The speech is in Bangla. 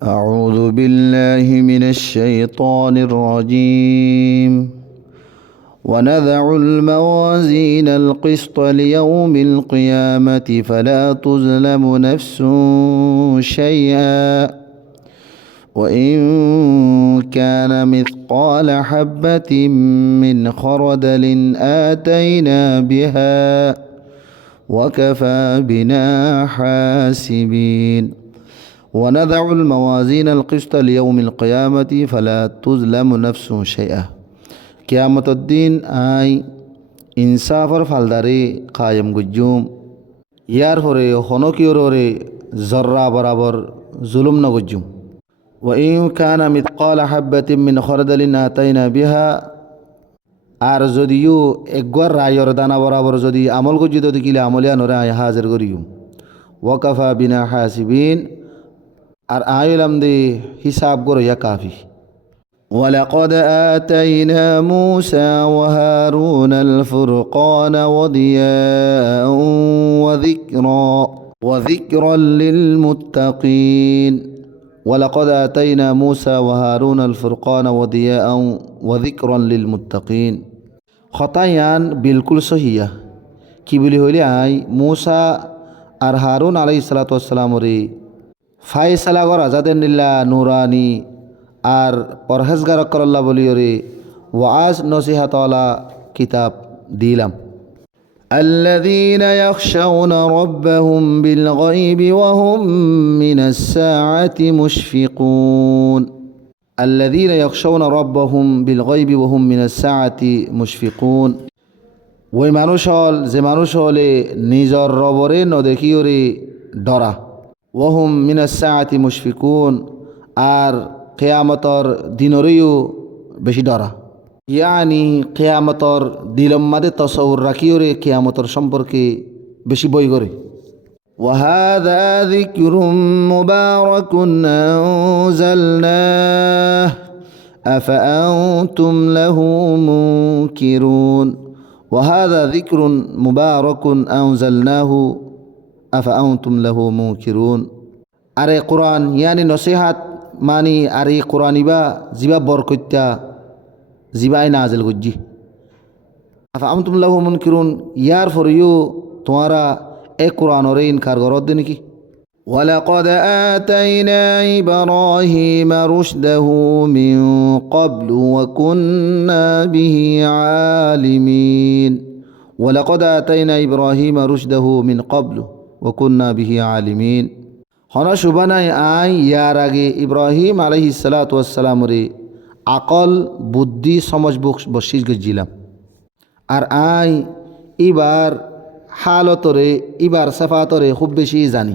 أعوذ بالله من الشيطان الرجيم ونضع الموازين القسط ليوم القيامة فلا تظلم نفس شيئا وإن كان مثقال حبة من خردل آتينا بها وكفى بنا حاسبين ونضع الموازين القسط ليوم القيامة فلا تظلم نفس شيئا কিয়ামত দিন আই ইনসাফর ফালদারে কায়েম গুজুম ইয়ার হরে হনকিয়র হরে জর্রা বরাবর জুলুম নগুজুম ওয়া ইন কানা মিথকাল হাব্বাতিন মিন খরদালিন আতাইনা বিহা আর যদিও একবার রায়র দানা বরাবর যদি আমল গুজি তো দিলে আমলিয়া নরে আই হাজির করিম ওয়াকাফা বিনা হাসিবিন আর আইলাম দে হিসাব গর ইয়া কাফি ولقد آتينا موسى وهارون الفرقان وضياء وذكرا للمتقين ولقد آتينا موسى وهارون الفرقان وضياء وذكرا للمتقين خطايان بالكل صحيح কি বলি হইলে আই মুসা আর হারুন আলাইহিস সালাতু ওয়াস সালাম রে ফায়সালা করা যাদের নিল্লা নুরানি আর পরহেজগার করল্লা বলিওরে ওয়াজ নসিহাতওয়ালা কিতাব দিলাম الذين يخشون ربهم بالغيب وهم من الساعة مشفقون الذين يخشون ربهم بالغيب وهم من الساعة مشفقون ওই মানুষ হল যে মানুষ হলে নিজর রবরে নদেখিওরে ডরা ওহুম মিনাস সাআতি মুশফিকুন আর কেয়ামতর দিনরেও বেশি ডরা ইয়ানি কেয়ামতর দিলম মাদে তসউর রাখিওরে কেয়ামতর সম্পর্কে বেশি বই করে ওয়াহাদা যিকরুম মুবারাকুন আনজালনাহ আফাআনতুম লাহু মুনকিরুন ওয়াহাদা যিকরুন মুবারাকুন আনজালনাহু আফাআনতুম লাহু মুনকিরুন আরে কোরআন ইয়ানি নসিহাত মানি আর এই কোরআনিবা জিবা বরকত্যা জিবাই নাজেল গুজ্জি আফা আমতুম লাহু মুনকিরুন ইয়ার ফরিও তোমারা এ কোরআনরে ইনকার করত দে নাকি ولقد آتينا إبراهيم رشده من قبل وكنا به عالمين ولقد آتينا إبراهيم رشده من قبل وكنا به عالمين হন শুবানায় আই ইয়ার আগে ইব্রাহিম আলাইহিস সালাতু ওয়াস সালাম রে আকল বুদ্ধি সমঝ বসিস গজিলাম আর আই ইবার হালতরে ইবার সাফাতরে খুব বেশি জানি